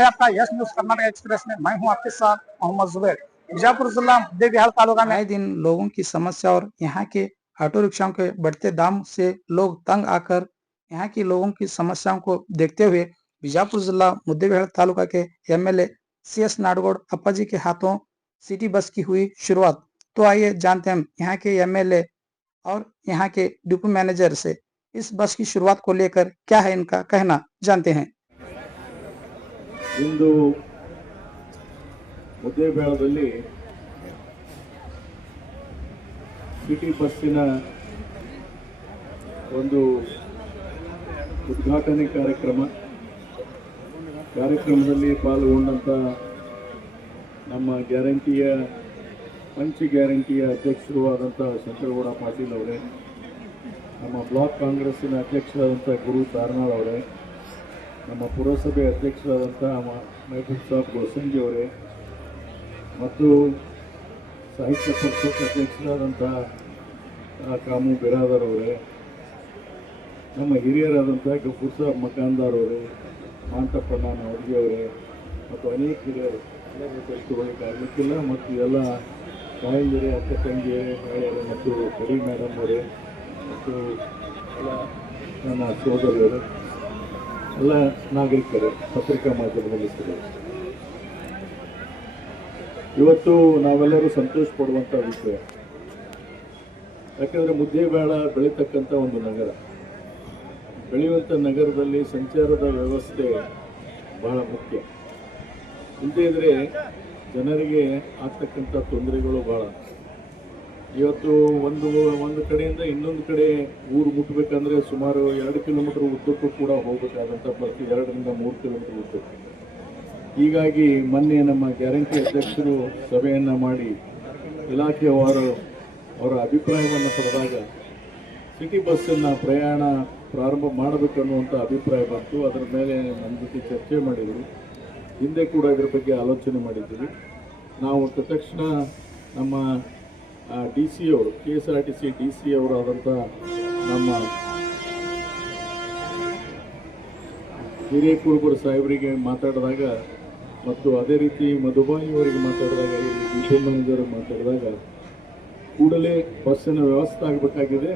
है आपका yes news Karnataka express में। मैं हूं आपके साथ मोहम्मद जुबैर। बीजापुर जिला मुद्देबिहाल तालुका में आए दिन लोगों की समस्या और यहाँ के ऑटो रिक्शाओं के बढ़ते दाम से लोग तंग आकर यहाँ की लोगों की समस्याओं को देखते हुए बीजापुर जिला मुद्देबिहाल तालुका के एमएलए CS नाडगौड़ अप्पा जी के हाथों सिटी बस की हुई शुरुआत। तो आइए जानते हैं यहाँ के एमएलए और यहाँ के डिपो मैनेजर से इस बस की शुरुआत को लेकर क्या है इनका कहना, जानते हैं। ಇಂದು ಮುದ್ದೇಬೇಳದಲ್ಲಿ ಸಿಟಿ ಬಸ್ಸಿನ ಒಂದು ಉದ್ಘಾಟನೆ ಕಾರ್ಯಕ್ರಮದಲ್ಲಿ ಪಾಲ್ಗೊಂಡಂತ ನಮ್ಮ ಗ್ಯಾರಂಟಿಯ ಪಂಚ ಗ್ಯಾರಂಟಿಯ ಅಧ್ಯಕ್ಷರು ಆದಂತಹ ಶಂಕರಗೌಡ ಪಾಟೀಲ್ ಅವರೇ, ನಮ್ಮ ಬ್ಲಾಕ್ ಕಾಂಗ್ರೆಸ್ಸಿನ ಅಧ್ಯಕ್ಷರಾದಂಥ ಗುರು ತಾರನಾಳ್ ಅವರೇ, ನಮ್ಮ ಪುರಸಭೆ ಅಧ್ಯಕ್ಷರಾದಂಥ ಮೆಹಬೂಬ್ ಸಾಬ್ ಗೋಸಂಜಿ ಅವರೇ ಮತ್ತು ಸಾಹಿತ್ಯ ಪರಿಷತ್ ಅಧ್ಯಕ್ಷರಾದಂಥ ಕಾಮು ಬಿರಾದರ್ ಅವರೇ, ನಮ್ಮ ಹಿರಿಯರಾದಂಥ ಗಫೂರ್ ಸಾಬ್ ಮಕಾನ್ದಾರ್ ಅವರೇ, ಮಾಂತಪ್ಪಣ್ಣ ನಾವರ್ಗಿ ಅವರೇ ಮತ್ತು ಅನೇಕ ಹಿರಿಯರು ಆಗಲಿಕ್ಕಿಲ್ಲ ಮತ್ತು ಎಲ್ಲ ತಾಯಂದಿರೇ, ಅಕ್ಕ ತಂಗಿಯರೇ, ಮಹಿಳೆಯರು ಮತ್ತು ಕಡಿ ಮೇಡಮ್ ಅವರೇ ಮತ್ತು ಎಲ್ಲ ನನ್ನ ಸೋದರಿಯರು, ಎಲ್ಲ ನಾಗರಿಕರು, ಪತ್ರಿಕಾ ಮಾಧ್ಯಮದಲ್ಲಿ ಇವತ್ತು ನಾವೆಲ್ಲರೂ ಸಂತೋಷ ಪಡುವಂಥ ವಿಷಯ. ಯಾಕಂದರೆ ಮುದ್ದೇಬೇಳ ಬೆಳೀತಕ್ಕಂಥ ಒಂದು ನಗರ, ಬೆಳೆಯುವಂಥ ನಗರದಲ್ಲಿ ಸಂಚಾರದ ವ್ಯವಸ್ಥೆ ಬಹಳ ಮುಖ್ಯ. ಇಲ್ಲದೇ ಇದ್ದರೆ ಜನರಿಗೆ ಆಗ್ತಕ್ಕಂಥ ತೊಂದರೆಗಳು ಭಾಳ. ಇವತ್ತು ಒಂದು ಕಡೆಯಿಂದ ಇನ್ನೊಂದು ಕಡೆ ಊರು ಮುಟ್ಟಬೇಕಂದ್ರೆ ಸುಮಾರು 2 ಕಿಲೋಮೀಟರ್ ಉದ್ದಕ್ಕೂ ಕೂಡ ಹೋಗಬೇಕಾದಂಥ ಪರಿಸ್ಥಿತಿ, 2 ರಿಂದ 3 ಕಿಲೋಮೀಟರ್ ಉದ್ದಕ್ಕೂ. ಹೀಗಾಗಿ ಮೊನ್ನೆ ನಮ್ಮ ಗ್ಯಾರಂಟಿ ಅಧ್ಯಕ್ಷರು ಸಭೆಯನ್ನು ಮಾಡಿ ಇಲಾಖೆಯವರು ಅವರ ಅಭಿಪ್ರಾಯವನ್ನು ಪಡೆದಾಗ ಸಿಟಿ ಬಸ್ಸನ್ನು ಪ್ರಯಾಣ ಪ್ರಾರಂಭ ಮಾಡಬೇಕನ್ನುವಂಥ ಅಭಿಪ್ರಾಯ ಬಂತು. ಅದರ ಮೇಲೆ ನಮ್ಮ ಜೊತೆ ಚರ್ಚೆ ಮಾಡಿದರು. ಹಿಂದೆ ಕೂಡ ಇದರ ಬಗ್ಗೆ ಆಲೋಚನೆ ಮಾಡಿದ್ದೀವಿ. ನಾವು ತಕ್ಷಣ ನಮ್ಮ DC ಅವರು, KSRTC DC ಅವರು ಆದಂಥ ನಮ್ಮ ಹಿರಿಯ ಕುರುಬರು ಸಾಹೇಬರಿಗೆ ಮಾತಾಡಿದಾಗ ಮತ್ತು ಅದೇ ರೀತಿ ಮಧುಬಾಯಿ ಅವರಿಗೆ ಮಾತಾಡಿದಾಗ, ಇಲ್ಲಿ ಡಿಪೋ ಮ್ಯಾನೇಜರ್ ಮಾತಾಡಿದಾಗ ಕೂಡಲೇ ಬಸ್ಸಿನ ವ್ಯವಸ್ಥೆ ಆಗಬೇಕಾಗಿದೆ,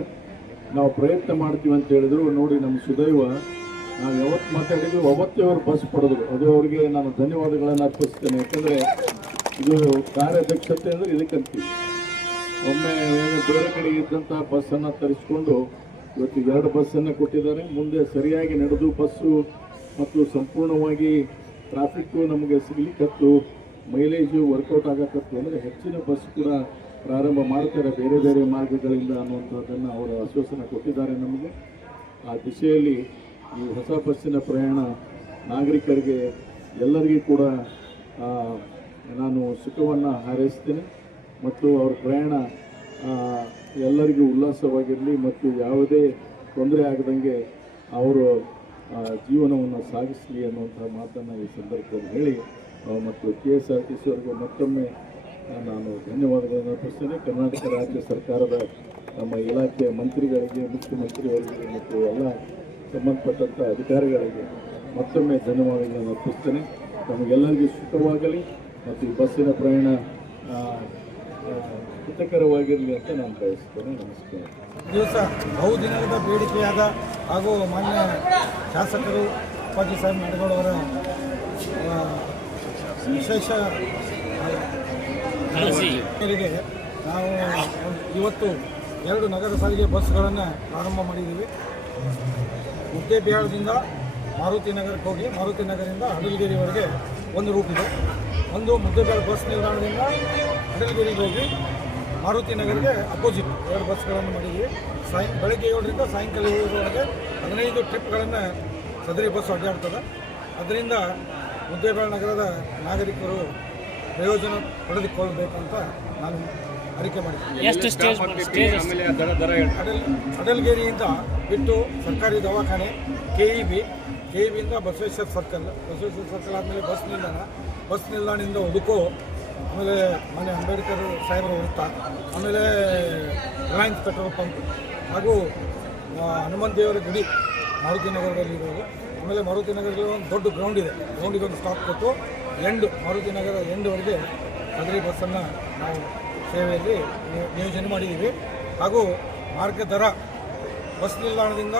ನಾವು ಪ್ರಯತ್ನ ಮಾಡ್ತೀವಿ ಅಂತ ಹೇಳಿದ್ರು. ನೋಡಿ, ನಮ್ಮ ಸುದೈವ ನಾವು ಯಾವತ್ತು ಮಾತಾಡಿದ್ವಿ ಅವತ್ತೇ ಅವರು ಬಸ್ ಪಡೆದ್ರು. ಅದು ಅವರಿಗೆ ನಾನು ಧನ್ಯವಾದಗಳನ್ನು ಅರ್ಪಿಸ್ತೇನೆ. ಯಾಕಂದರೆ ಇದು ಕಾರ್ಯದಕ್ಷತೆ ಅಂದರೆ ಇದಕ್ಕಂತೀವಿ. ಒಮ್ಮೆ ಬೇರೆ ಕಡೆ ಇದ್ದಂಥ ಬಸ್ಸನ್ನು ತರಿಸ್ಕೊಂಡು ಇವತ್ತು 2 ಬಸ್ಸನ್ನು ಕೊಟ್ಟಿದ್ದಾರೆ. ಮುಂದೆ ಸರಿಯಾಗಿ ನಡೆದು ಬಸ್ಸು ಮತ್ತು ಸಂಪೂರ್ಣವಾಗಿ ಟ್ರಾಫಿಕ್ಕು ನಮಗೆ ಸಿಗಲಿಕ್ಕತ್ತು, ಮೈಲೇಜು ವರ್ಕೌಟ್ ಆಗತ್ತತ್ತು ಅಂದರೆ ಹೆಚ್ಚಿನ ಬಸ್ ಕೂಡ ಪ್ರಾರಂಭ ಮಾಡ್ತಾರೆ ಬೇರೆ ಬೇರೆ ಮಾರ್ಗಗಳಿಂದ ಅನ್ನುವಂಥದ್ದನ್ನು ಅವರು ಆಶ್ವಾಸನೆ ಕೊಟ್ಟಿದ್ದಾರೆ ನಮಗೆ. ಆ ದಿಶೆಯಲ್ಲಿ ಈ ಹೊಸ ಬಸ್ಸಿನ ಪ್ರಯಾಣ ನಾಗರಿಕರಿಗೆ ಎಲ್ಲರಿಗೂ ಕೂಡ ನಾನು ಸುಖವನ್ನು ಹಾರೈಸ್ತೇನೆ ಮತ್ತು ಅವ್ರ ಪ್ರಯಾಣ ಎಲ್ಲರಿಗೂ ಉಲ್ಲಾಸವಾಗಿರಲಿ ಮತ್ತು ಯಾವುದೇ ತೊಂದರೆ ಆಗದಂಗೆ ಅವರು ಜೀವನವನ್ನು ಸಾಗಿಸಲಿ ಅನ್ನುವಂಥ ಮಾತನ್ನು ಈ ಸಂದರ್ಭದಲ್ಲಿ ಹೇಳಿ ಮತ್ತು KSRTC ಅವರಿಗೆ ಮತ್ತೊಮ್ಮೆ ನಾನು ಧನ್ಯವಾದಗಳನ್ನು ಅರ್ಪಿಸ್ತೇನೆ. ಕರ್ನಾಟಕ ರಾಜ್ಯ ಸರ್ಕಾರದ ನಮ್ಮ ಇಲಾಖೆಯ ಮಂತ್ರಿಗಳಿಗೆ, ಮುಖ್ಯಮಂತ್ರಿಯವರಿಗೆ ಮತ್ತು ಎಲ್ಲ ಸಂಬಂಧಪಟ್ಟಂಥ ಅಧಿಕಾರಿಗಳಿಗೆ ಮತ್ತೊಮ್ಮೆ ಧನ್ಯವಾದಗಳನ್ನು ಅರ್ಪಿಸ್ತೇನೆ. ನಮಗೆಲ್ಲರಿಗೂ ಸುಖವಾಗಲಿ ಮತ್ತು ಈ ಬಸ್ಸಿನ ಪ್ರಯಾಣ ಹಿತಕರವಾಗಿರಲಿ ಅಂತ ನಾನು ಬಯಸ್ತೇನೆ. ನಮಸ್ಕಾರ. ದಿವಸ ಬಹುದಿನದ ಬೇಡಿಕೆಯಾದ ಹಾಗೂ ಮಾನ್ಯ ಶಾಸಕರು ಅಪ್ಪಾಜಿ ಸಾಹೇಬ್ ನಾಡಗೌಡ ಅವರ ವಿಶೇಷ ಮೇರೆಗೆ ನಾವು ಇವತ್ತು 2 ನಗರ ಸಾರಿಗೆ ಬಸ್ಗಳನ್ನು ಪ್ರಾರಂಭ ಮಾಡಿದ್ದೀವಿ. ಮುದ್ದೇಬಿಹಾಳದಿಂದ ಮಾರುತಿ ನಗರಕ್ಕೆ ಹೋಗಿ ಮಾರುತಿ ನಗರದಿಂದ ಹಡಲಗಿರಿವರೆಗೆ ಒಂದು ರೂಟ್ ಇದೆ. ಒಂದು ಮುದ್ದೇಬಿಹಾಳ ಬಸ್ ನಿಲ್ದಾಣದಿಂದ ಹಡಲಗಿರಿಗೆ ಹೋಗಿ ಮಾರುತಿ ನಗರಿಗೆ ಅಪೋಸಿಟ್ 2 ಬಸ್ಗಳನ್ನು ಮಾಡಿದ್ದೀವಿ. ಬೆಳಗ್ಗೆ 7ರಿಂದ ಸಾಯಂಕಾಲ 7ರವರೆಗೆ 15 ಟ್ರಿಪ್ಗಳನ್ನು ಸದರಿ ಬಸ್ ಅಡ್ಡಾಡ್ತದೆ. ಅದರಿಂದ ಮುದ್ದೇಬಿಹಾಳ ನಗರದ ನಾಗರಿಕರು ಪ್ರಯೋಜನ ಪಡೆದುಕೊಳ್ಳಬೇಕಂತ ನಾನು ಅರಿಕೆ ಮಾಡಿದ್ದೀನಿ. ಹಡಲಗಿರಿಯಿಂದ ಬಿಟ್ಟು ಸರ್ಕಾರಿ ದವಾಖಾನೆ, KEBಯಿಂದ ಬಸವೇಶ್ವರ ಸರ್ಕಲ್ ಆದಮೇಲೆ ಬಸ್ ನಿಲ್ದಾಣದಿಂದ ಉಡುಕೋ, ಆಮೇಲೆ ಮನೆ ಅಂಬೇಡ್ಕರ್ ಸಾಹೇಬರ ವೃತ್ತ, ಆಮೇಲೆ ರಿಲಯನ್ಸ್ ಪೆಟ್ರೋಲ್ ಪಂಪ್ ಹಾಗೂ ಹನುಮಂತ ದೇವರ ಗುಡಿ ಮಾರುತಿ ನಗರದಲ್ಲಿರೋದು. ಆಮೇಲೆ ಮಾರುತಿ ನಗರದಲ್ಲಿ ಒಂದು ದೊಡ್ಡ ಗ್ರೌಂಡ್ ಇದೆ, ಗ್ರೌಂಡಿಗೆ ಒಂದು ಸ್ಟಾಪ್ ಕೊಟ್ಟು ಮಾರುತಿ ನಗರ ಎಂಡ್ವರೆಗೆ ಖಾಸಗಿ ಬಸ್ಸನ್ನು ನಾವು ಸೇವೆಯಲ್ಲಿ ನಿಯೋಜನೆ ಮಾಡಿದ್ದೀವಿ. ಹಾಗೂ ಮಾರ್ಗ ದರ ಬಸ್ ನಿಲ್ದಾಣದಿಂದ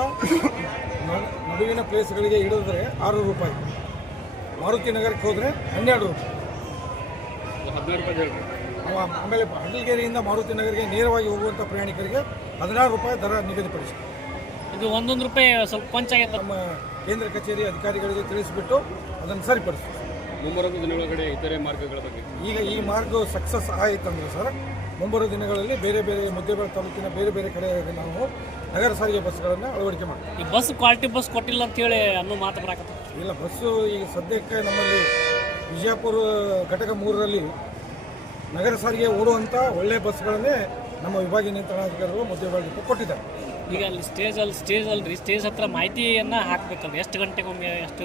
ನಡುವಿನ ಪ್ಲೇಸ್ಗಳಿಗೆ ಇಳಿದ್ರೆ 6 ರೂಪಾಯಿ, ಮಾರುತಿ ನಗರಕ್ಕೆ ಹೋದರೆ 12 ರೂಪಾಯಿ. ಆಮೇಲೆ ಹಡಲ್ಗೇರಿಯಿಂದ ಮಾರುತಿ ನಗರಿಗೆ ನೇರವಾಗಿ ಹೋಗುವಂಥ ಪ್ರಯಾಣಿಕರಿಗೆ 16 ರೂಪಾಯಿ ದರ ನಿಗದಿಪಡಿಸಿ. ಇದು 1 ರೂಪಾಯಿ ಸ್ವಲ್ಪ ಕೊಂಚ ಆಗೈತೆ. ನಮ್ಮ ಕೇಂದ್ರ ಕಚೇರಿ ಅಧಿಕಾರಿಗಳಿಗೆ ತಿಳಿಸಿಬಿಟ್ಟು ಅದನ್ನು ಸರಿಪಡಿಸ್ತೀವಿ. ಮುಂಬರುವ ದಿನಗಳೊಳಗಡೆ ಇತರೆ ಮಾರ್ಗಗಳ ಬಗ್ಗೆ ಈಗ ಈ ಮಾರ್ಗ ಸಕ್ಸಸ್ ಆಯಿತಂದ್ರೆ ಸರ್, ಮುಂಬರುವ ದಿನಗಳಲ್ಲಿ ಬೇರೆ ಮುದ್ದೇಬಿಹಾಳ ತಾಲೂಕಿನ ಬೇರೆ ಕಡೆ ನಾವು ನಗರ ಸಾರಿಗೆ ಬಸ್ಗಳನ್ನು ಅಳವಡಿಕೆ ಮಾಡ್ತೀವಿ. ಈ ಬಸ್ ಕ್ವಾಲಿಟಿ ಬಸ್ ಕೊಟ್ಟಿಲ್ಲ ಅಂತೇಳಿ ಅನ್ನೋ ಮಾತು ಬರಾಕತ್ತೆ. ಇಲ್ಲ, ಬಸ್ಸು ಈಗ ಸದ್ಯಕ್ಕೆ ನಮ್ಮಲ್ಲಿ ವಿಜಯಪುರ ಘಟಕ 3ರಲ್ಲಿ ನಗರ ಸಾರಿಗೆ ಓಡುವಂಥ ಒಳ್ಳೆಯ ಬಸ್ಗಳನ್ನೇ ನಮ್ಮ ವಿಭಾಗೀಯ ನಿಯಂತ್ರಣಾಧಿಕಾರಿಗಳು ಮುದ್ದೇಬಿಹಾಳಕ್ಕೆ ಕೊಟ್ಟಿದ್ದಾರೆ. ಈಗ ಅಲ್ಲಿ ಸ್ಟೇಜ್ ಹತ್ರ ಮಾಹಿತಿಯನ್ನು ಹಾಕಬೇಕಲ್ಲ, ಎಷ್ಟು ಗಂಟೆಗೊಮ್ಮೆ ಎಷ್ಟು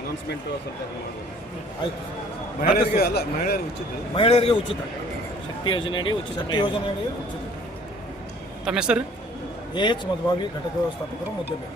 ಅನೌನ್ಸ್ಮೆಂಟ್ ಸ್ವಲ್ಪ ಆಯಿತು. ಮಹಿಳೆಯರಿಗೆ ಮಹಿಳೆಯರಿಗೆ ಉಚಿತ, ಶಕ್ತಿ ಯೋಜನೆಯಡಿ ಉಚಿತ. ಉಚಿತ. ತಮ್ಮ ಹೆಸರು? AH ಮಧುಭಾವಿ, ಘಟಕ ವ್ಯವಸ್ಥಾಪಕರು, ಮುದ್ದೇಬಿಹಾಳ.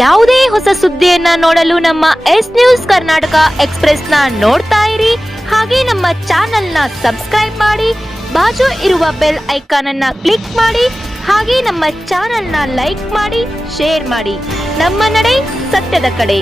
ಯಾವುದೇ ಹೊಸ ಸುದ್ದಿಯನ್ನ ನೋಡಲು ನಮ್ಮ ಎಸ್ ನ್ಯೂಸ್ ಕರ್ನಾಟಕ ಎಕ್ಸ್‌ಪ್ರೆಸ್‌ನ ನೋಡ್ತಾ ಇರಿ. ಹಾಗೆ ನಮ್ಮ ಚಾನೆಲ್ನ ಸಬ್ಸ್ಕ್ರೈಬ್ ಮಾಡಿ, ಬಾಜು ಇರುವ ಬೆಲ್ ಐಕಾನ್ ಅನ್ನ ಕ್ಲಿಕ್ ಮಾಡಿ. ಹಾಗೆ ನಮ್ಮ ಚಾನೆಲ್ನ ಲೈಕ್ ಮಾಡಿ, ಶೇರ್ ಮಾಡಿ. ನಮ್ಮ ನಡೆ ಸತ್ಯದ ಕಡೆ.